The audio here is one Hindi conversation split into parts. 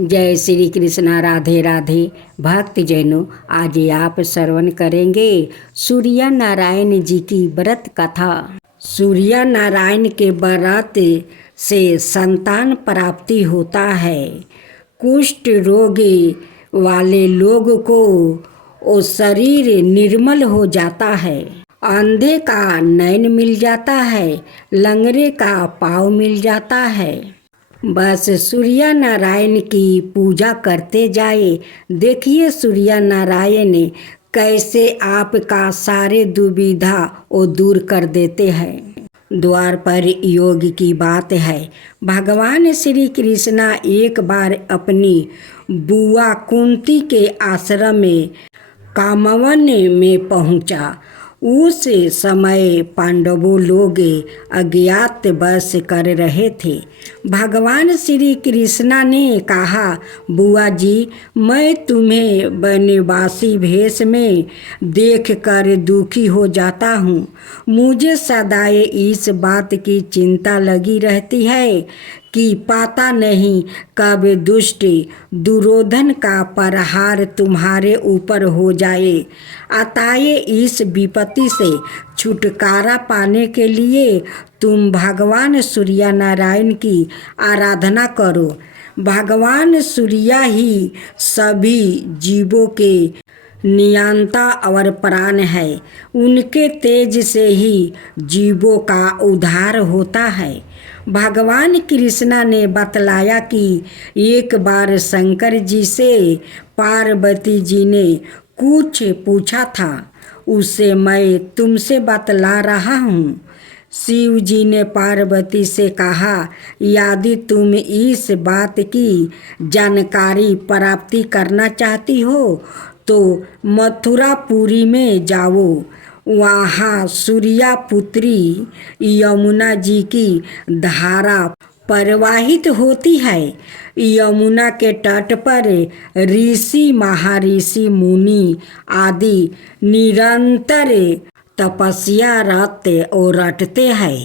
जय श्री कृष्णा। राधे राधे। भक्त जैनों, आज आप श्रवण करेंगे सूर्य नारायण जी की व्रत कथा। सूर्य नारायण के व्रत से संतान प्राप्ति होता है। कुष्ठ रोग वाले लोग को वो शरीर निर्मल हो जाता है। अंधे का नयन मिल जाता है, लंगड़े का पाँव मिल जाता है। बस सूर्य नारायण की पूजा करते जाए। देखिए सूर्य नारायण कैसे आपका सारे दुविधा वो दूर कर देते हैं। द्वार पर योग की बात है। भगवान श्री कृष्णा एक बार अपनी बुआ कुंती के आश्रम में कामवन में पहुंचा। उस समय पांडवों लोग अज्ञात बस कर रहे थे। भगवान श्री कृष्णा ने कहा, बुआ जी, मैं तुम्हें वनवासी भेष में देखकर दुखी हो जाता हूँ। मुझे सदाए इस बात की चिंता लगी रहती है कि पता नहीं कब दुष्ट दुर्योधन का प्रहार तुम्हारे ऊपर हो जाए। अतः इस विपत्ति से छुटकारा पाने के लिए तुम भगवान सूर्य नारायण की आराधना करो। भगवान सूर्य ही सभी जीवों के नियंता और प्राण है। उनके तेज से ही जीवों का उद्धार होता है। भगवान कृष्णा ने बतलाया कि एक बार शंकर जी से पार्वती जी ने कुछ पूछा था, उसे मैं तुमसे बतला रहा हूँ। शिव जी ने पार्वती से कहा, यदि तुम इस बात की जानकारी प्राप्ति करना चाहती हो तो मथुरापुरी में जाओ। वहाँ सूर्या पुत्री यमुना जी की धारा प्रवाहित होती है। यमुना के तट पर ऋषि, महर्षि, मुनि आदि निरंतर तपस्या रटते हैं।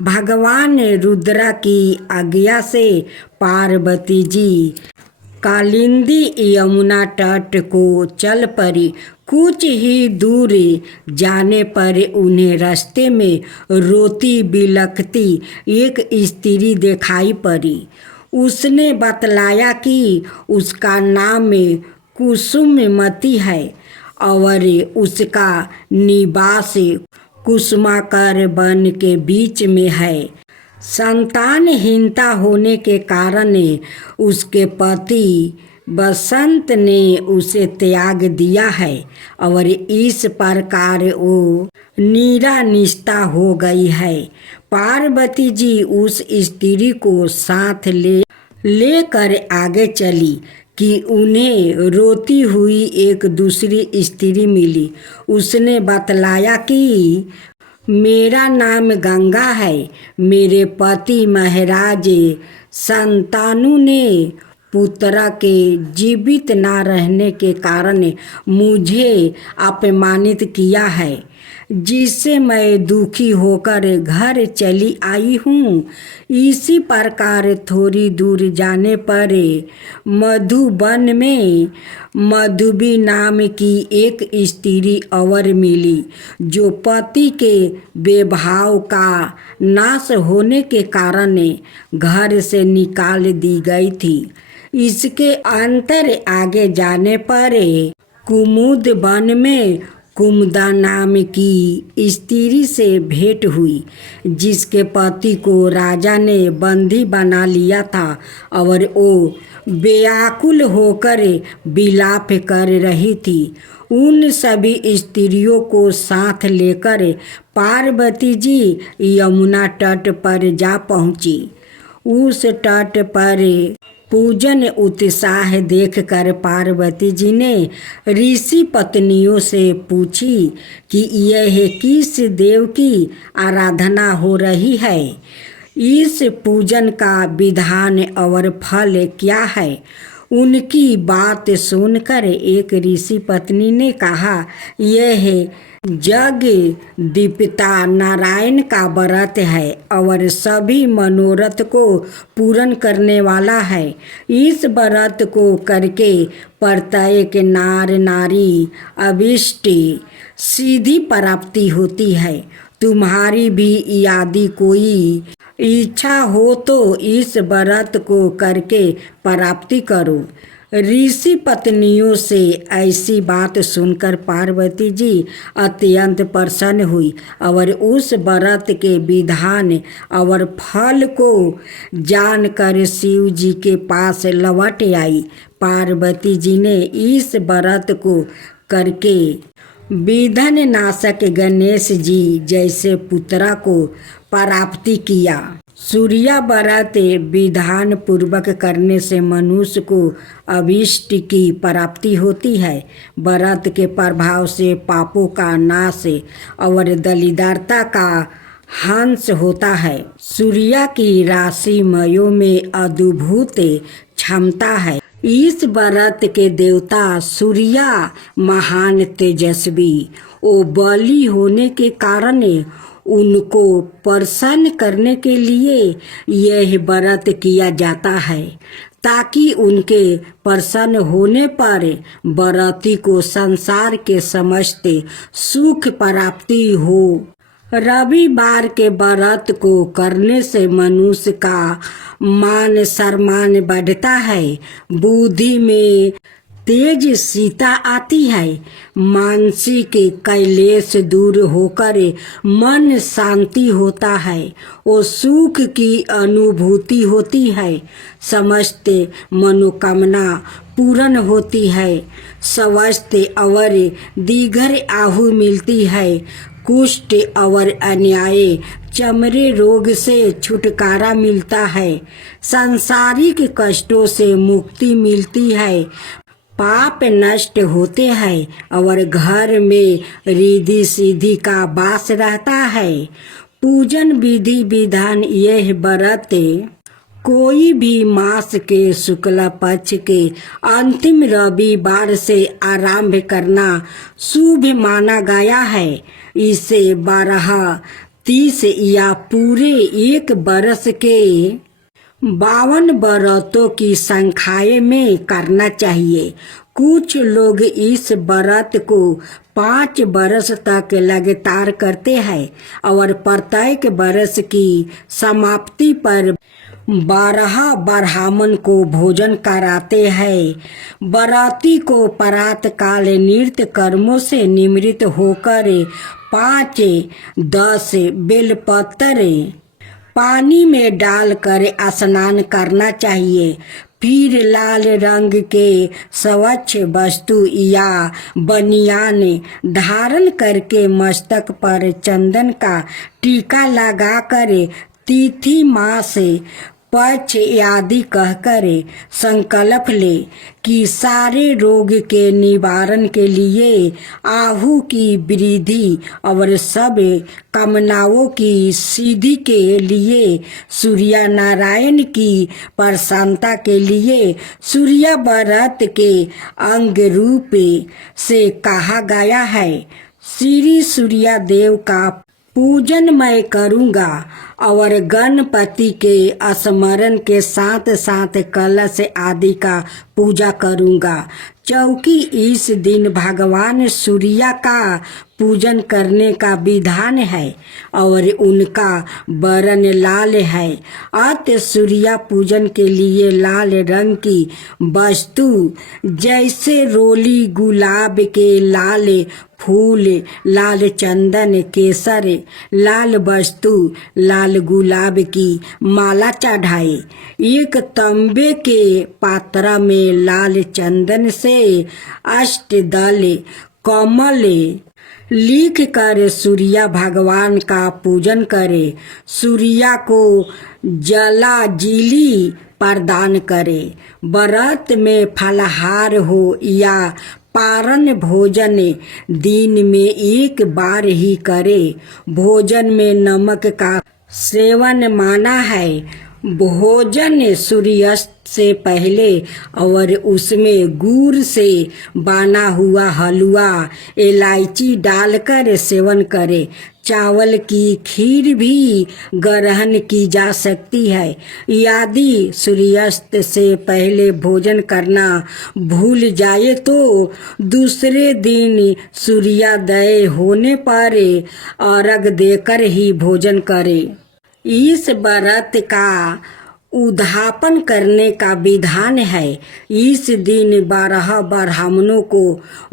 भगवान रुद्र की आज्ञा से पार्वती जी कालिंदी यमुना तट को चल पड़ी। कुछ ही दूर जाने पर उन्हें रास्ते में रोती बिलखती एक स्त्री दिखाई पड़ी। उसने बतलाया कि उसका नाम कुसुमवती है और उसका निवास कुसुमाकर वन के बीच में है। संतानहीनता होने के कारण उसके पति बसंत ने उसे त्याग दिया है और इस प्रकार वो निरानिष्ठा हो गई है। पार्वती जी उस स्त्री को साथ लेकर आगे चली कि उन्हें रोती हुई एक दूसरी स्त्री मिली। उसने बतलाया कि मेरा नाम गंगा है। मेरे पति महाराज संतानु ने पुत्र के जीवित न रहने के कारण मुझे अपमानित किया है, जिससे मैं दुखी होकर घर चली आई हूँ। इसी प्रकार थोड़ी दूर जाने पर मधुबन में मधुबी नाम की एक स्त्री और मिली, जो पति के बेभाव का नाश होने के कारण घर से निकाल दी गई थी। इसके अंतर आगे जाने पर कुमुद वन में कुमुदा नाम की स्त्री से भेंट हुई, जिसके पति को राजा ने बंदी बना लिया था और वो व्याकुल होकर विलाप कर रही थी। उन सभी स्त्रियों को साथ लेकर पार्वती जी यमुना तट पर जा पहुँची। उस तट पर पूजन उत्साह देखकर पार्वती जी ने ऋषि पत्नियों से पूछी कि यह किस देव की आराधना हो रही है, इस पूजन का विधान और फल क्या है। उनकी बात सुनकर एक ऋषि पत्नी ने कहा, यह जग दीपिता नारायण का व्रत है और सभी मनोरथ को पूर्ण करने वाला है। इस व्रत को करके प्रत्येक नार नारी अभिष्ट सीधी प्राप्ति होती है। तुम्हारी भी यदि कोई इच्छा हो तो इस व्रत को करके प्राप्ति करो। ऋषि पत्नियों से ऐसी बात सुनकर पार्वती जी अत्यंत प्रसन्न हुई और उस व्रत के विधान और फल को जानकर शिव जी के पास लौट आई। पार्वती जी ने इस व्रत को करके विघ्न नाशक गणेश जी जैसे पुत्रा को प्राप्ति किया। सूर्य व्रत विधान पूर्वक करने से मनुष्य को अभीष्ट की प्राप्ति होती है। व्रत के प्रभाव से पापों का नाश और दलिदारता का ह्रास होता है। सूर्य की राशि मयों में अद्भुत क्षमता है। इस व्रत के देवता सूर्य महान तेजस्वी और बली होने के कारण उनको प्रसन्न करने के लिए यह व्रत किया जाता है, ताकि उनके प्रसन्न होने पर व्रती को संसार के समस्त सुख प्राप्ति हो। रविवार के व्रत को करने से मनुष्य का मान सम्मान बढ़ता है, बुद्धि में तेज सीता आती है, मानसिक क्लेश दूर होकर मन शांति होता है और सुख की अनुभूति होती है। समस्त मनोकामना पूर्ण होती है, स्वस्थ और दीर्घ आयु मिलती है, कुष्ठ और अन्याय चमड़े रोग से छुटकारा मिलता है, सांसारिक कष्टों से मुक्ति मिलती है, पाप नष्ट होते हैं और घर में रिद्धि सिद्धि का वास रहता है। पूजन विधि विधान यह व्रत कोई भी मास के शुक्ल पक्ष के अंतिम रविवार से आरंभ करना शुभ माना गया है। इसे 12, 30 या पूरे एक बरस के 52 व्रतों की संख्या में करना चाहिए। कुछ लोग इस व्रत को 5 वर्ष तक लगातार करते हैं और प्रत्येक वर्ष की समाप्ति पर 12 ब्राह्मण को भोजन कराते हैं। व्रती को प्रातः काल नित्य कर्मों से निवृत्त होकर 5-10 बेलपत्र पानी में डालकर स्नान करना चाहिए। फिर लाल रंग के स्वच्छ वस्तु या बनियान धारण करके मस्तक पर चंदन का टीका लगाकर तिथि मास पक्ष आदि कहकर संकल्प ले कि सारे रोग के निवारण के लिए आयु की वृद्धि और सब कामनाओं की सिद्धि के लिए सूर्य नारायण की प्रसन्नता के लिए सूर्य व्रत के अंग रूप से कहा गया है। श्री सूर्य देव का पूजन मैं करूँगा और गणपति के स्मरण के साथ साथ कलश आदि का पूजा करूँगा, क्योंकि इस दिन भगवान सूर्य का पूजन करने का विधान है और उनका वर्ण लाल है। अतः सूर्य पूजन के लिए लाल रंग की वस्तु जैसे रोली, गुलाब के लाल फूल, लाल चंदन, केसर, लाल वस्तु, लाल गुलाब की माला चढ़ाए। एक तांबे के पात्र में लाल चंदन से अष्टदल कमल लिख कर सूर्य भगवान का पूजन करे। सूर्य को जलाजीली प्रदान करे। व्रत में फलाहार हो या पारण भोजन दिन में एक बार ही करे। भोजन में नमक का सेवन माना है भोजन सूर्यास्त से पहले और उसमें गुड़ से बना हुआ हलवा इलायची डालकर सेवन करें। चावल की खीर भी ग्रहण की जा सकती है। यदि सूर्यास्त से पहले भोजन करना भूल जाए तो दूसरे दिन सूर्योदय होने पर अर्घ देकर ही भोजन करें। इस व्रत का उद्यापन करने का विधान है। इस दिन 12 ब्राह्मणों को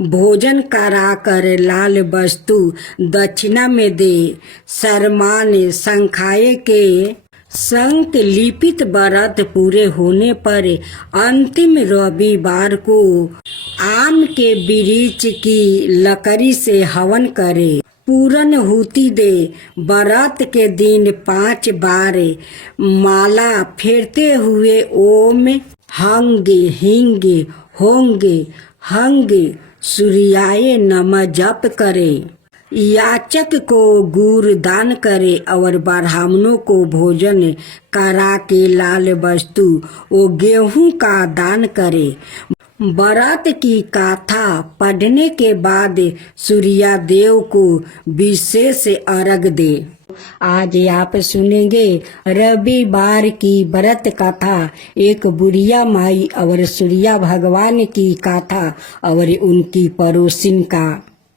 भोजन कराकर लाल वस्तु दक्षिणा में दे। सरमान संख्याए के संक लिपित व्रत पूरे होने पर अंतिम रविवार को आम के वृक्ष की लकड़ी से हवन करे। पूर्णाहुति दे। व्रत के दिन 5 बार माला फेरते हुए ओम हंगे हिंगे होंगे हंगे सूर्याय नमः जप करे। याचक को गुड़ दान करे और ब्राह्मणों को भोजन करा के लाल वस्तु और गेहूं का दान करे। व्रत की गाथा पढ़ने के बाद सूर्यदेव को विशेष अर्घ दे। आज आप सुनेंगे रविवार की व्रत कथा, एक बुढ़िया माई और सूर्य भगवान की कथा और उनकी पड़ोसिन का।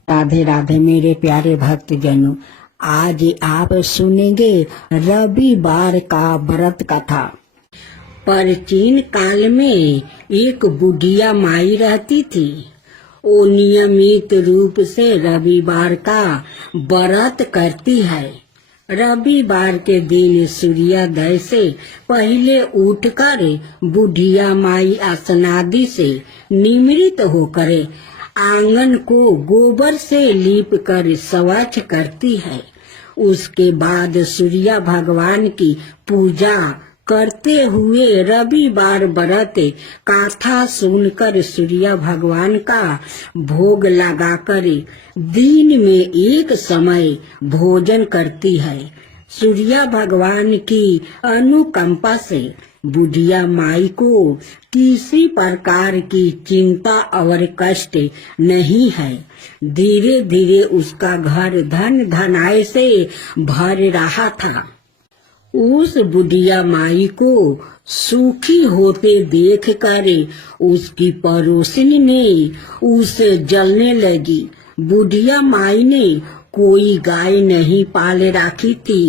राधे राधे मेरे प्यारे भक्तजनों, आज आप सुनेंगे रविवार का व्रत कथा। प्राचीन काल में एक बुढ़िया माई रहती थी। वो नियमित रूप से रविवार का व्रत करती है। रविवार के दिन सूर्योदय से पहले उठकर बुढ़िया माई स्नादि से निमृत होकर आंगन को गोबर से लीप कर स्वच्छ करती है। उसके बाद सूर्य भगवान की पूजा करते हुए रविवार व्रत कथा सुनकर सूर्य भगवान का भोग लगाकर दिन में एक समय भोजन करती है। सूर्य भगवान की अनुकंपा से बुढ़िया माई को किसी प्रकार की चिंता और कष्ट नहीं है। धीरे धीरे उसका घर धन धनाय से भर रहा था। उस बुढ़िया माई को सुखी होते देखकर उसकी पड़ोसिन ने उसे जलने लगी। बुढ़िया माई ने कोई गाय नहीं पाले रखी थी।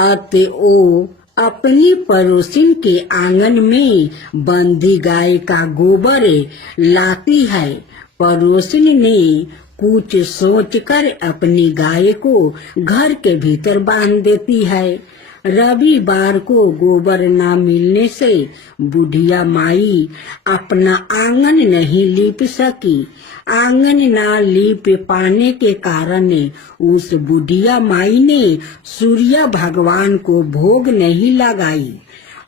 अतः वो अपनी पड़ोसिन के आंगन में बंधी गाय का गोबर लाती है। पड़ोसिन ने कुछ सोचकर अपनी गाय को घर के भीतर बांध देती है। रविवार को गोबर न मिलने से बुढ़िया माई अपना आंगन नहीं लीप सकी। आंगन न लीप पाने के कारण उस बुढ़िया माई ने सूर्य भगवान को भोग नहीं लगाई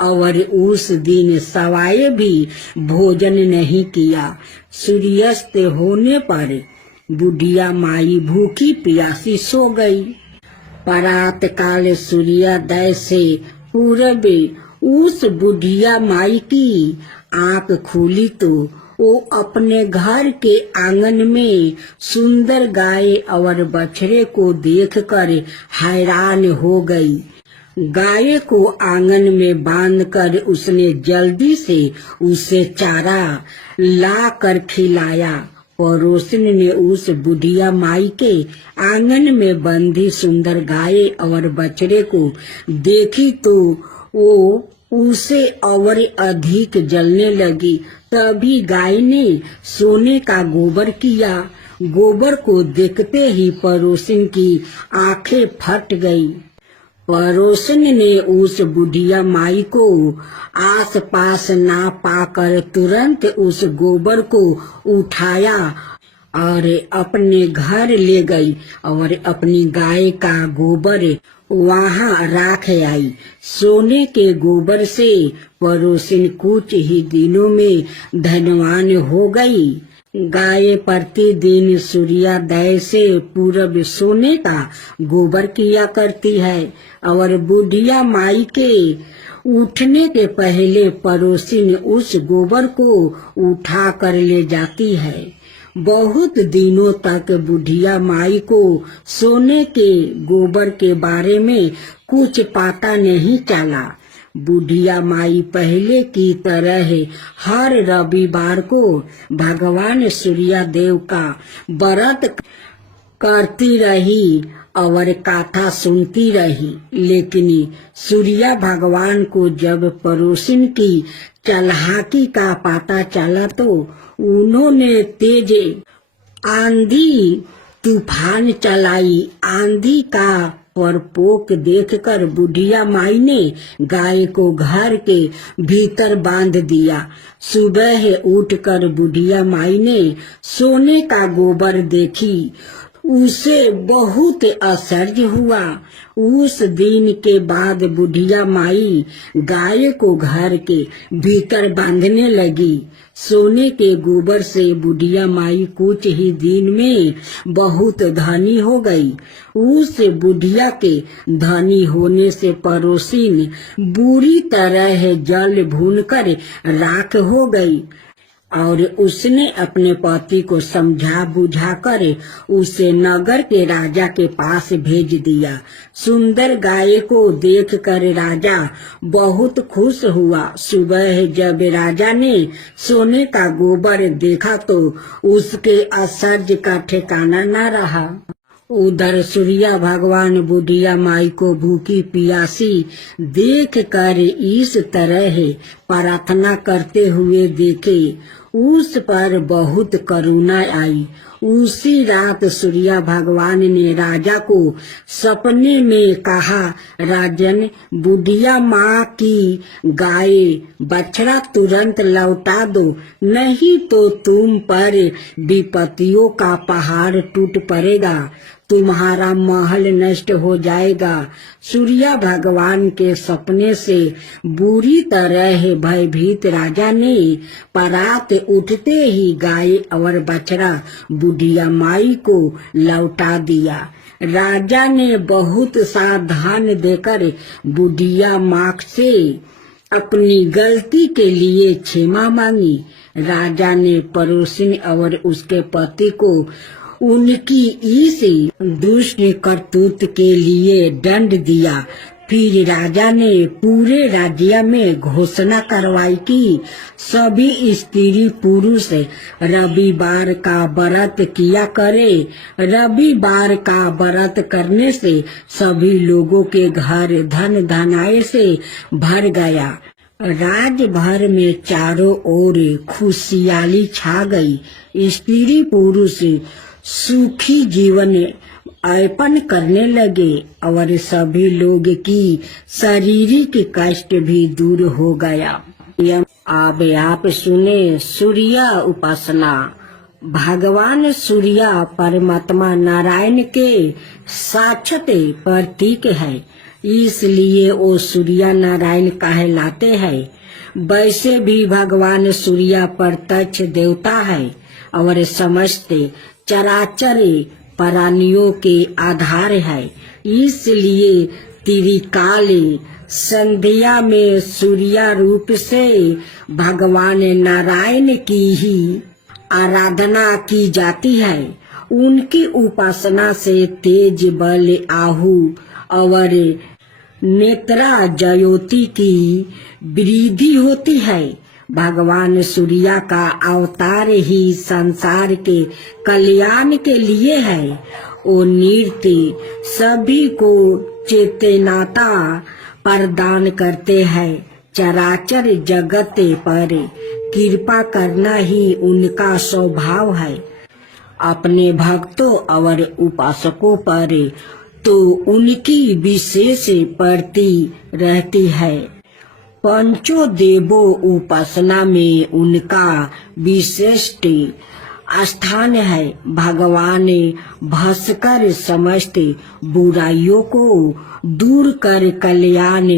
और उस दिन सवाए भी भोजन नहीं किया। सूर्यास्त होने पर बुढ़िया माई भूखी प्यासी सो गई। प्रात काल सूर्योदय से पूर्व उस बुढ़िया माई की आंख खुली तो वो अपने घर के आंगन में सुंदर गाय और बछड़े को देखकर हैरान हो गई। गाय को आंगन में बांधकर उसने जल्दी से उसे चारा ला कर खिलाया। पड़ोसिन ने उस बुढ़िया माई के आंगन में बंधी सुंदर गाय और बछड़े को देखी तो वो उसे और अधिक जलने लगी। तभी गाय ने सोने का गोबर किया। गोबर को देखते ही पड़ोसिन की आंखें फट गई। पड़ोसिन ने उस बुढ़िया माई को आस पास ना पाकर तुरंत उस गोबर को उठाया और अपने घर ले गई और अपनी गाय का गोबर वहां राख आई। सोने के गोबर से पड़ोसिन कुछ ही दिनों में धनवान हो गई। गाय प्रतिदिन सूर्योदय से पूर्व सोने का गोबर किया करती है और बुढ़िया माई के उठने के पहले पड़ोसिन उस गोबर को उठा कर ले जाती है। बहुत दिनों तक बुढ़िया माई को सोने के गोबर के बारे में कुछ पता नहीं चला। बुढ़िया माई पहले की तरह हर रविवार को भगवान सूर्य देव का व्रत करती रही और कथा सुनती रही। लेकिन सूर्य भगवान को जब पड़ोसिन की चालाकी का पता चला तो उन्होंने तेज आंधी तूफान चलाई। आंधी का प्रकोप देखकर बुढ़िया माई ने गाय को घर के भीतर बांध दिया। सुबह उठकर बुढ़िया माई ने सोने का गोबर देखी। उसे बहुत आश्चर्य हुआ। उस दिन के बाद बुढ़िया माई गाय को घर के भीतर बांधने लगी। सोने के गोबर से बुढ़िया माई कुछ ही दिन में बहुत धनी हो गई। उस बुढ़िया के धनी होने से पड़ोसिन बुरी तरह जल भूनकर राख हो गई और उसने अपने पति को समझा बुझाकर उसे नगर के राजा के पास भेज दिया। सुंदर गाय को देखकर राजा बहुत खुश हुआ। सुबह जब राजा ने सोने का गोबर देखा तो उसके आश्चर्य का ठिकाना न रहा। उधर सूर्य भगवान बुढ़िया माई को भूखी प्यासी देख कर इस तरह प्रार्थना करते हुए देखे। उस पर बहुत करुणा आई। उसी रात सूर्य भगवान ने राजा को सपने में कहा, राजन, बुढ़िया माँ की गाय बछड़ा तुरंत लौटा दो, नहीं तो तुम पर विपत्तियों का पहाड़ टूट पड़ेगा, तुम्हारा महल नष्ट हो जाएगा। सूर्य भगवान के सपने से बुरी तरह भयभीत राजा ने परात उठते ही गाय और बछड़ा बुढ़िया माई को लौटा दिया। राजा ने बहुत सा धन देकर बुढ़िया माँ से अपनी गलती के लिए क्षमा मांगी। राजा ने पड़ोसिन और उसके पति को उनकी इस दुष्ट करतूत के लिए दंड दिया। फिर राजा ने पूरे राज्य में घोषणा करवाई कि सभी स्त्री पुरुष रविवार का व्रत किया करे। रविवार का व्रत करने से सभी लोगों के घर धन धनाय से भर गया। राज भर में चारों ओर खुशहाली छा गई। स्त्री पुरुष सुखी जीवन यापन करने लगे और सभी लोग की शारीरिक कष्ट भी दूर हो गया। अब आप सुने सूर्य उपासना। भगवान सूर्य परमात्मा नारायण के साक्षात प्रतीक है, इसलिए वो सूर्य नारायण कहलाते हैं। वैसे भी भगवान सूर्य प्रत्यक्ष देवता है और समस्त चराचर प्राणियों के आधार है। इसलिए त्रिकाल संध्या में सूर्य रूप से भगवान नारायण की ही आराधना की जाती है। उनकी उपासना से तेज बल आहु और नेत्रा ज्योति की वृद्धि होती है। भगवान सूर्य का अवतार ही संसार के कल्याण के लिए है। वो नृत्य सभी को चेतनता प्रदान करते हैं। चराचर जगत पर कृपा करना ही उनका स्वभाव है। अपने भक्तों और उपासकों पर तो उनकी विशेष प्रति रहती है। पंचो देवो उपासना में उनका विशिष्ट स्थान है। भगवान भास्कर समस्त बुराइयों को दूर कर कल्याण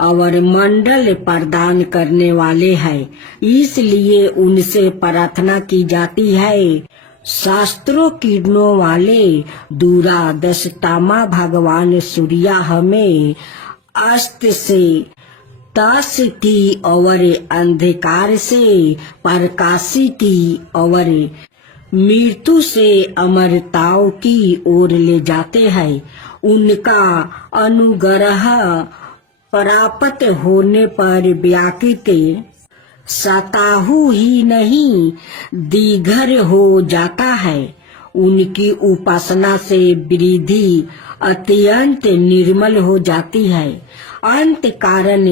और मंडल प्रदान करने वाले हैं, इसलिए उनसे प्रार्थना की जाती है। शास्त्रों किरणों वाले दूरादर्शतामा भगवान सूर्य हमें अस्त से तस की और अंधकार से प्रकाशी की और मृत्यु से अमरताओं की ओर ले जाते हैं। उनका अनुग्रह प्राप्त होने पर व्याकृत सताहु ही नहीं दीघर हो जाता है। उनकी उपासना से वृद्धि अत्यंत निर्मल हो जाती है, अंत कारण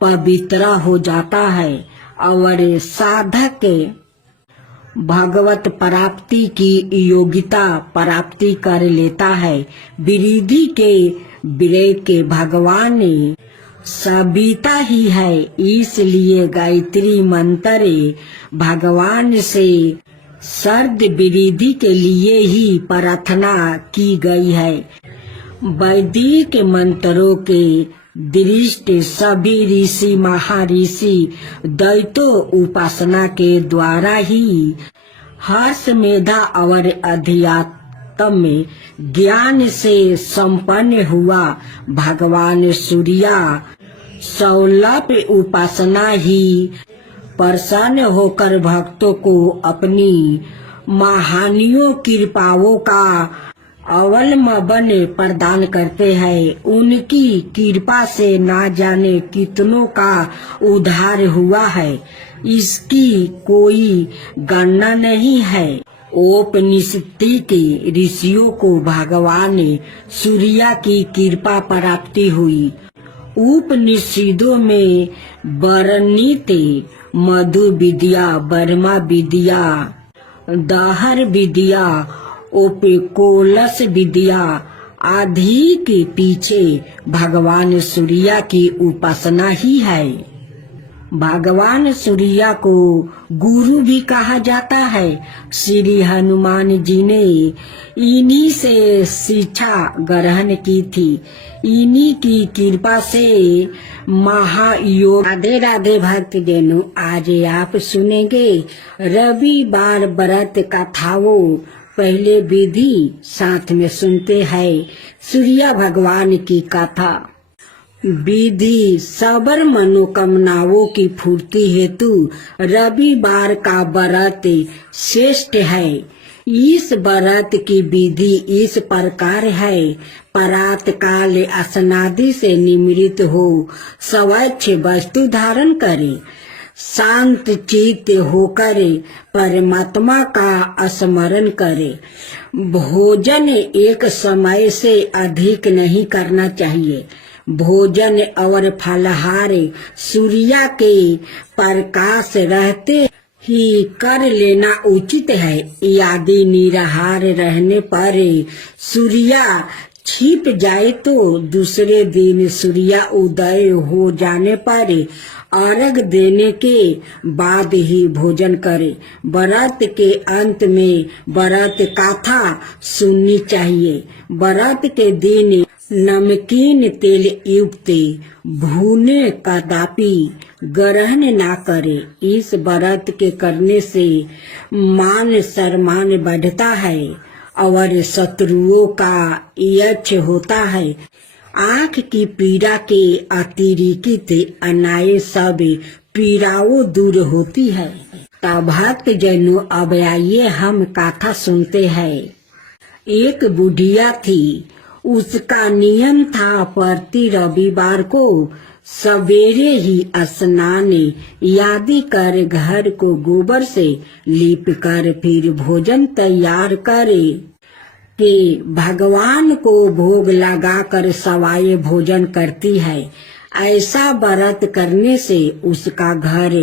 पवित्र हो जाता है और साधक भगवत प्राप्ति की योग्यता प्राप्ति कर लेता है। वृद्धि के विवेक के भगवान सविता ही है, इसलिए गायत्री मंत्र भगवान से सर्द वृद्धि के लिए ही प्रार्थना की गई है। वैदिक मंत्रों के दृष्टि सभी ऋषि महर्षि दैत्यो उपासना के द्वारा ही हर्ष मेधा और अध्यात्म ज्ञान से संपन्न हुआ। भगवान सूर्या सौलभ उपासना ही प्रसन्न होकर भक्तों को अपनी महानियों कृपाओं का अवलंबन प्रदान करते हैं। उनकी कृपा से ना जाने कितनों का उद्धार हुआ है, इसकी कोई गणना नहीं है। उपनिषद के ऋषियों को भगवान सूर्य की कृपा प्राप्ति हुई। उपनिषदों में वर्णित मधु विद्या, ब्रह्मा विद्या, दाहर विद्या, ओपिकोलस विद्या आदि के पीछे भगवान सूर्य की उपासना ही है। भगवान सूर्य को गुरु भी कहा जाता है। श्री हनुमान जी ने इन्हीं से शिक्षा ग्रहण की थी। इन्हीं की कृपा से महायोग। राधे राधे भक्त जनों, आज आप सुनेंगे रविवार व्रत कथाओं। पहले विधि साथ में सुनते हैं सूर्य भगवान की कथा। विधि सबर मनोकामनाओं की पूर्ति हेतु रविवार का व्रत श्रेष्ठ है। इस व्रत की विधि इस प्रकार है। प्रात काल स्नादि से निवृत्त हो स्वच्छ वस्तु धारण करे, शांत चित्त होकर परमात्मा का स्मरण करे। भोजन एक समय से अधिक नहीं करना चाहिए। भोजन और फलहार सूर्य के प्रकाश रहते ही कर लेना उचित है। यदि निराहार रहने पर सूर्य छिप जाए तो दूसरे दिन सूर्य उदय हो जाने पर अर्घ देने के बाद ही भोजन करे। व्रत के अंत में व्रत कथा सुननी चाहिए। व्रत के दिन नमकीन तेल युक्त भुने कदापि ग्रहण ना करे। इस व्रत के करने से मान सम्मान बढ़ता है और शत्रुओं का यश होता है। आँख की पीड़ा के अतिरिक्त अन्य सब पीड़ाओं दूर होती है। तब भक्त जनों, अब आइए हम कथा सुनते हैं। एक बुढ़िया थी। उसका नियम था प्रति रविवार को सवेरे ही स्नान आदि कर घर को गोबर से लीप कर फिर भोजन तैयार करे के भगवान को भोग लगाकर सवाए भोजन करती है। ऐसा व्रत करने से उसका घर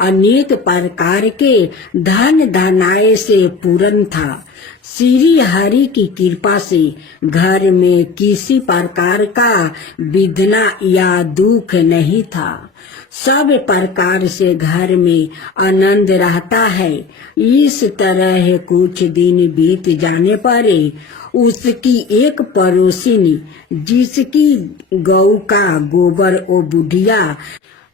अनेक प्रकार के धन धनाय से पूर्ण था। श्री हरि की कृपा से घर में किसी प्रकार का विघ्न या दुख नहीं था। सब प्रकार से घर में आनंद रहता है। इस तरह कुछ दिन बीत जाने पर उसकी एक पड़ोसिनी, जिसकी गौ का गोबर वो बुढ़िया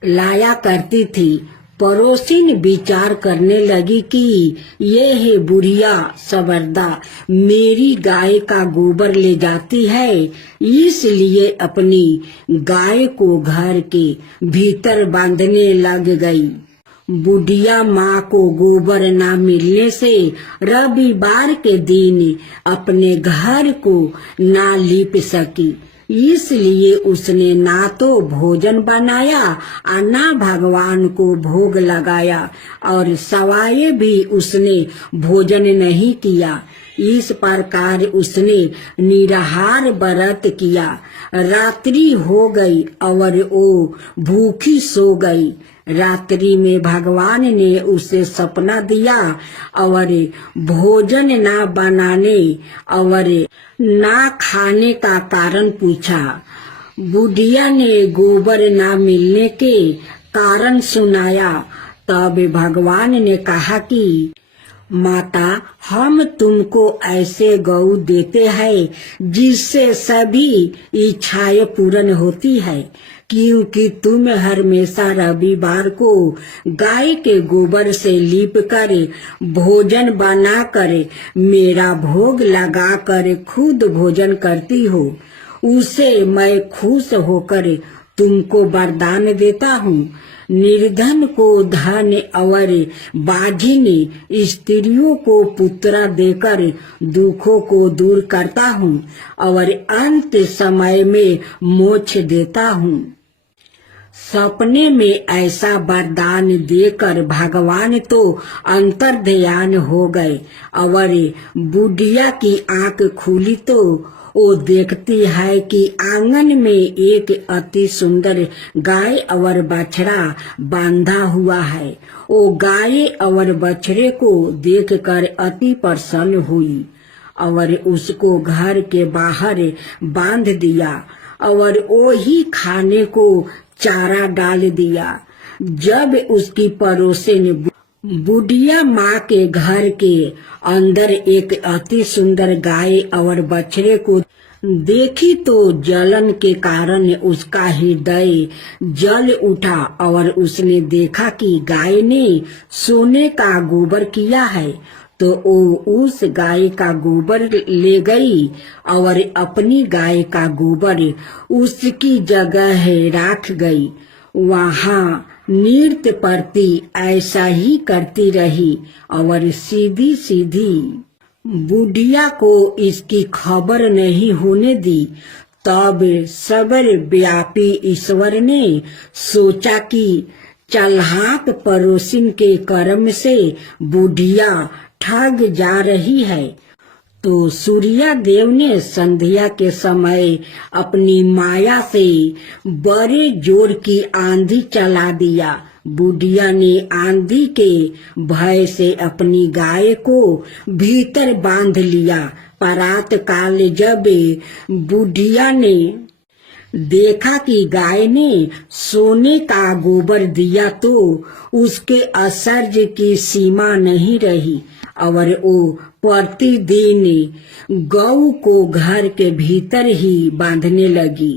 लाया करती थी, पड़ोसिन विचार करने लगी कि ये है बुढ़िया सबरदा मेरी गाय का गोबर ले जाती है, इसलिए अपनी गाय को घर के भीतर बांधने लग गई। बुढ़िया माँ को गोबर न मिलने से रविवार के दिन अपने घर को ना लीप सकी, इसलिए उसने ना तो भोजन बनाया और ना भगवान को भोग लगाया और सवाए भी उसने भोजन नहीं किया। इस प्रकार उसने निराहार व्रत किया। रात्रि हो गई और वो भूखी सो गई। रात्रि में भगवान ने उसे सपना दिया और भोजन ना बनाने और ना खाने का कारण पूछा। बुढ़िया ने गोबर ना मिलने के कारण सुनाया। तब भगवान ने कहा कि माता, हम तुमको ऐसे गौ देते हैं जिससे सभी इच्छाएं पूर्ण होती है, क्योंकि तुम हमेशा रविवार को गाय के गोबर से लीप कर भोजन बनाकर मेरा भोग लगाकर खुद भोजन करती हो। उसे मैं खुश होकर तुमको वरदान देता हूँ। निर्धन को धन और बाझिन स्त्रियों को पुत्र देकर दुखों को दूर करता हूँ और अंत समय में मोक्ष देता हूँ। सपने में ऐसा वरदान देकर भगवान तो अंतर्ध्यान हो गए और बुढ़िया की आंख खुली तो वो देखती है कि आंगन में एक अति सुंदर गाय और बछड़ा बांधा हुआ है। वो गाय और बछड़े को देखकर अति प्रसन्न हुई और उसको घर के बाहर बांध दिया और वो ही खाने को चारा डाल दिया। जब उसकी पड़ोसिन बुढ़िया माँ के घर के अंदर एक अति सुंदर गाय और बछड़े को देखी तो जलन के कारण उसका हृदय जल उठा और उसने देखा कि गाय ने सोने का गोबर किया है, तो वो उस गाय का गोबर ले गई और अपनी गाय का गोबर उसकी जगह रख गई। वहाँ नृत्य प्रति ऐसा ही करती रही और सीधी सीधी बुढ़िया को इसकी खबर नहीं होने दी। तब सबर व्यापी ईश्वर ने सोचा कि चालाक पड़ोसिन के कर्म से बुढ़िया ठग जा रही है, तो सूर्य देव ने संध्या के समय अपनी माया से बड़े जोर की आंधी चला दिया। बुढ़िया ने आंधी के भय से अपनी गाय को भीतर बांध लिया। प्रात काल जब बुढ़िया ने देखा कि गाय ने सोने का गोबर दिया तो उसके आश्चर्य की सीमा नहीं रही और वो प्रतिदिन गौ को घर के भीतर ही बांधने लगी।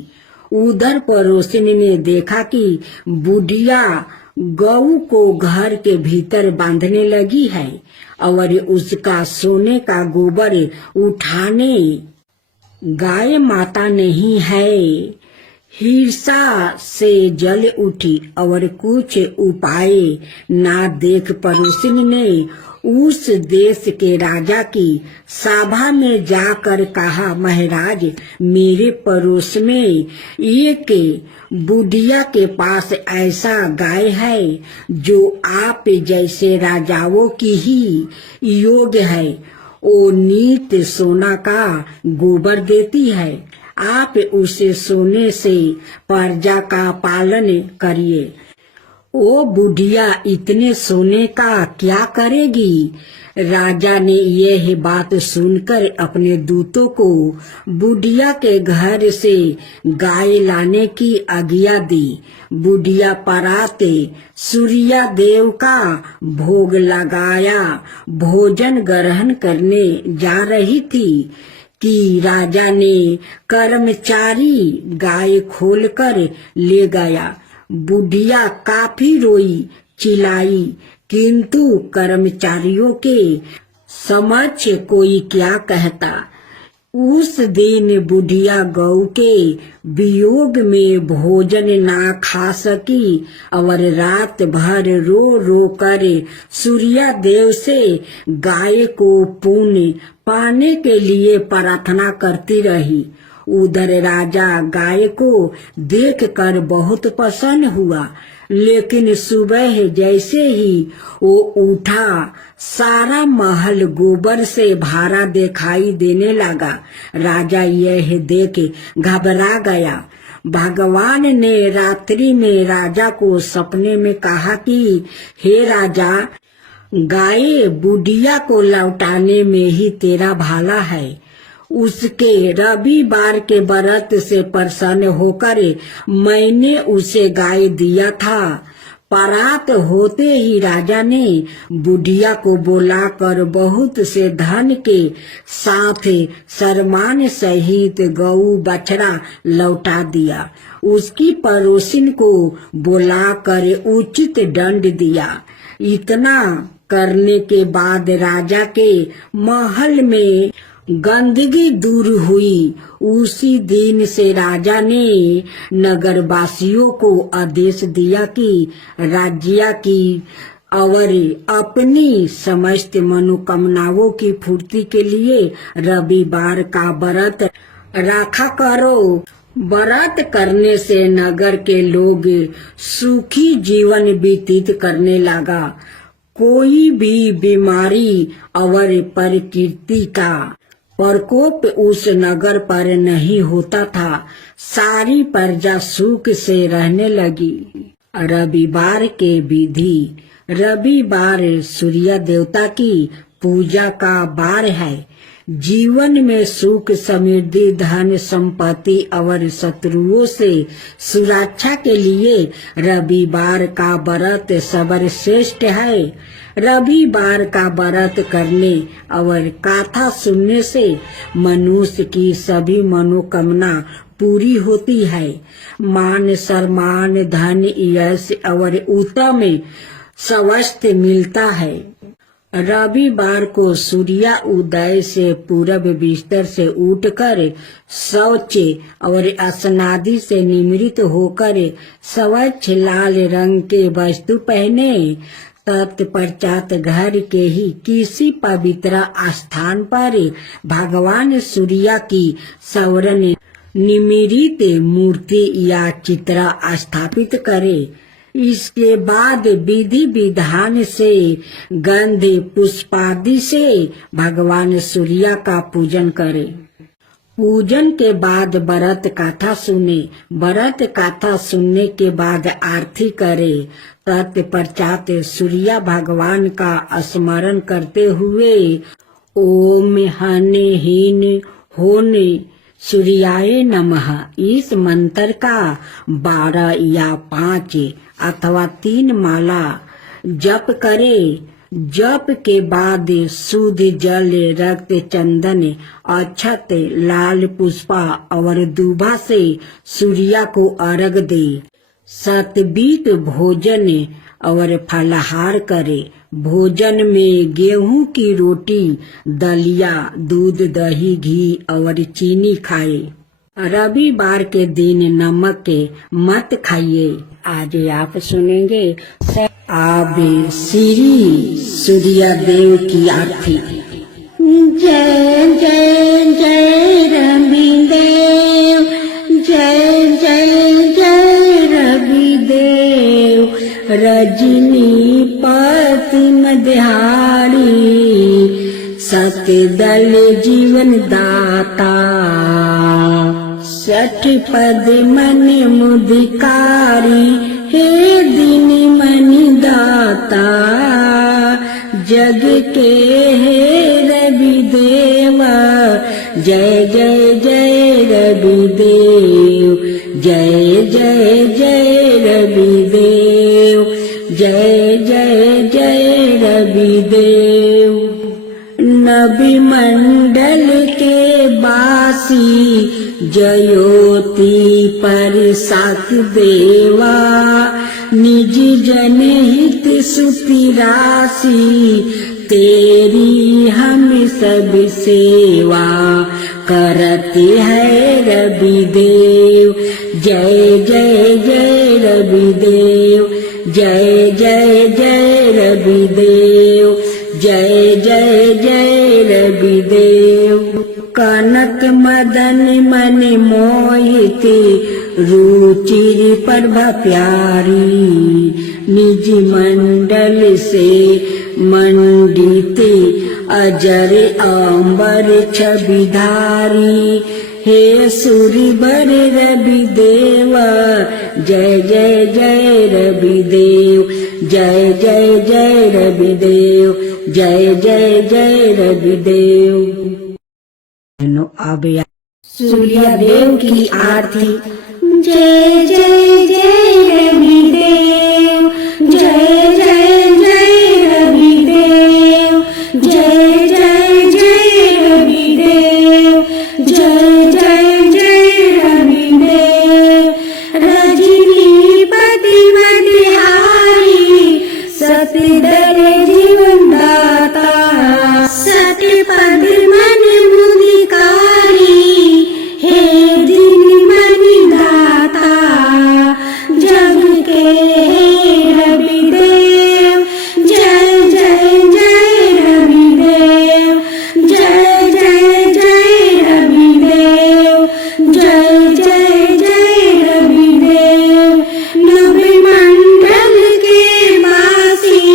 उधर पड़ोसिन ने देखा कि बुढ़िया गौ को घर के भीतर बांधने लगी है और उसका सोने का गोबर उठाने गाय माता नहीं है। हिंसा से जल उठी और कुछ उपाय ना देख पड़ोसिन ने उस देश के राजा की सभा में जाकर कहा, महाराज, मेरे पड़ोस में एक बुढ़िया के पास ऐसा गाय है जो आप जैसे राजाओं की ही योग्य है। वो नित सोना का गोबर देती है। आप उसे सोने से प्रजा का पालन करिए। वो बुढ़िया इतने सोने का क्या करेगी? राजा ने यह बात सुनकर अपने दूतों को बुढ़िया के घर से गाय लाने की आज्ञा दी। बुढ़िया पराते सूर्य देव का भोग लगाया भोजन ग्रहण करने जा रही थी कि राजा ने कर्मचारी गाय खोलकर ले गया। बुढ़िया काफी रोई, चिल्लाई, किंतु कर्मचारियों के समक्ष कोई क्या कहता। उस दिन बुढ़िया गौ के वियोग में भोजन ना खा सकी और रात भर रो रो कर सूर्य देव से गाय को पुण्य पाने के लिए प्रार्थना करती रही। उधर राजा गाय को देखकर बहुत प्रसन्न हुआ, लेकिन सुबह जैसे ही वो उठा सारा महल गोबर से भरा दिखाई देने लगा। राजा यह देख घबरा गया। भगवान ने रात्रि में राजा को सपने में कहा कि हे राजा, गाय बुढ़िया को लौटाने में ही तेरा भला है। उसके रविवार के व्रत से प्रसन्न होकर मैंने उसे गाय दिया था। परात होते ही राजा ने बुढ़िया को बुलाकर बहुत से धन के साथ सम्मान सहित गऊ बछड़ा लौटा दिया। उसकी पड़ोसिन को बुलाकर उचित दंड दिया। इतना करने के बाद राजा के महल में गंदगी दूर हुई। उसी दिन से राजा ने नगरवासियों को आदेश दिया कि राज्य की और अपनी समस्त मनोकामनाओं की पूर्ति के लिए रविवार का व्रत रखा करो। व्रत करने से नगर के लोग सुखी जीवन व्यतीत करने लगा। कोई भी बीमारी और प्रकृति का प्रकोप उस नगर पर नहीं होता था। सारी प्रजा सुख से रहने लगी। रविवार के विधि। रविवार सूर्य देवता की पूजा का वार है। जीवन में सुख समृद्धि धन संपत्ति और शत्रुओं से सुरक्षा के लिए रविवार का व्रत सर्वश्रेष्ठ है। रविवार का व्रत करने और कथा सुनने से मनुष्य की सभी मनोकामना पूरी होती है। मान सम्मान धन यश और उत्तम स्वास्थ्य मिलता है। रविवार को सूर्य उदय से पूर्व बिस्तर से उठकर शौच और स्नादि से निवृत्त होकर स्वच्छ लाल रंग के वस्त्र पहने। तत्पश्चात घर के ही किसी पवित्र स्थान पर भगवान सूर्य की स्वर्ण निमिरित मूर्ति या चित्र स्थापित करे। इसके बाद विधि विधान से गंध पुष्पादि से भगवान सूर्य का पूजन करे। पूजन के बाद व्रत कथा सुने। व्रत कथा सुनने के बाद आरती करे। तत्पश्चात सूर्य भगवान का स्मरण करते हुए ओम हने हीन होने सूर्याय नमः इस मंत्र का 12 या 5 अथवा 3 माला जप करे। जप के बाद शुद्ध जल रक्त चंदन अक्षत लाल पुष्पा और दूबा से सूर्य को अर्घ दे। सात्विक भोजन और फलाहार करे। भोजन में गेहूं की रोटी दलिया दूध दही घी और चीनी खाए। रविवार के दिन नमक मत खाइए। आज आप सुनेंगे आब श्री सूर्य देव की आरती। जय जय जय रविदेव जय जय जय रविदेव रजनी पति मध्यारी सत्य दल जीवन दाता सठ पद मन मुदिकारी हे दिन मनि दाता जग के हे रवि देवा जय जय जय रवि देव जय जय जय रवि देव जय जय जय रवि देव। नबी मंडल के बासी जयोति पर सात देवा निज जनहित सुखी राशि तेरी हम सब सेवा करते हैं रविदेव। जय जय जय रविदेव, जय जय जय रविदेव, जय जय जय रविदेव। कनक मदन मन मोहिते रुचिर प्रभा प्यारी, निज मंडल से मंडिते अजर अंबर छविधारी। हे सूरिबर रविदेवा, जय जय जय रविदेव, जय जय जय रविदेव, जय जय जय रविदेव। अब सूर्य देव की आरती। जय जय जय रविदेव, जय जय जय रविदेव, जय जय जय रविदेव, जय जय जय रविदेव। रजनीपति मदिहारी सतदर जीवन दाता, सतपद मन मुदिकारी, हे दिन मन दाता। जग के हे रविदेव, जय जय जय रविदेव, जय जय जय रविदेव, जय जय जय रविदेव। नभ मंडल के वासी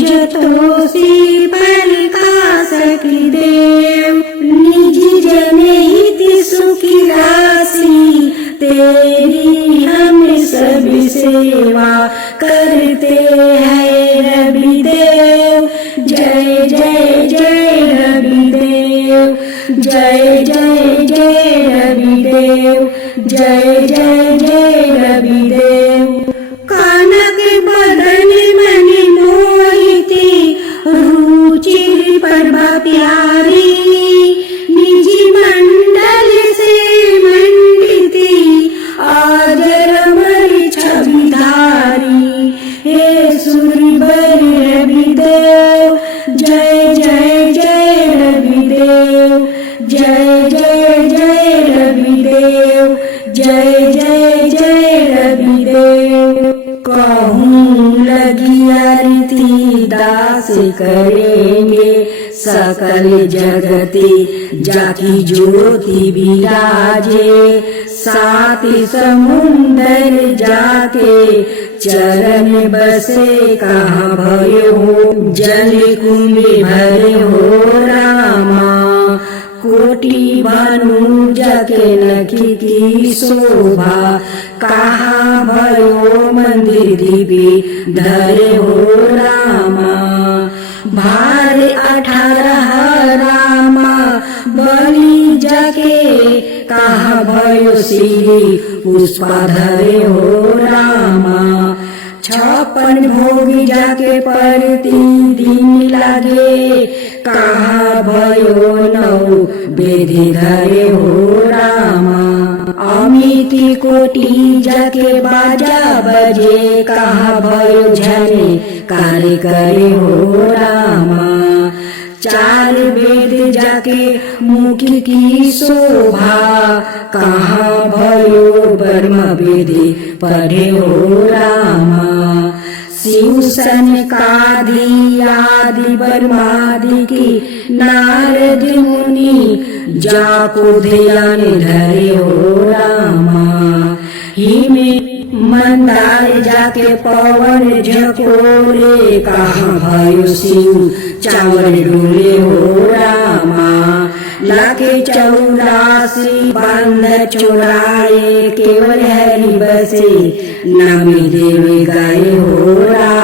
जतो से प्रकाशक देव, निज जनहित सुखी राशि तेरी हम सब सेवा करते हैं रविदेव। जय जय जय रविदेव, जय जय जय रविदेव, जय जय जय रविदेव। कनक बदन मन मोहिते रुचिर प्रभा प्यारी, निज मंडल से मंडिती अजर अमर छविधारी। हे सूरिबर रविदेव, जय जय जय रविदेव, जय जय जय रविदेव, जय जय जय रविदेव। कहूँ लगी आरती दास करेंगे सकल जगते, जाकी ज्योति विराजे। सात समुंदर जाके चरण बसे, कहाँ भयो हो जल कुंभ भरे हो रामा। कोटि भानु जाके नखी की शोभा, कहाँ भयो मंदिर दिव्य धरे हो रामा। भार 18 रामा बलि जाके, कहाँ भयो श्री पुष्पा धरे हो रामा। 56 भोग जाके प्रतिदिन लागे, कहाँ भयो 9 वेदी धरे हो रामा। अमिति कोटि जाके बाजा बजे, कहाँ भयो झने कार्य करे हो रामा। 4 वेद जाके मुखी की शोभा, कहाँ भयो ब्रह्म वेदी पढ़े हो रामा। शिव सनकादि आदि ब्रह्मादि की नारद मुनि, जाको ध्यान धरे हो रामा। हिमे मंदार जाके पवन झकोरे, कहाँ भयो शिव चावल डोले हो रामा। लाके 84 बांध चुराए, केवल हरि बसे नामी देव गाए हो रामा।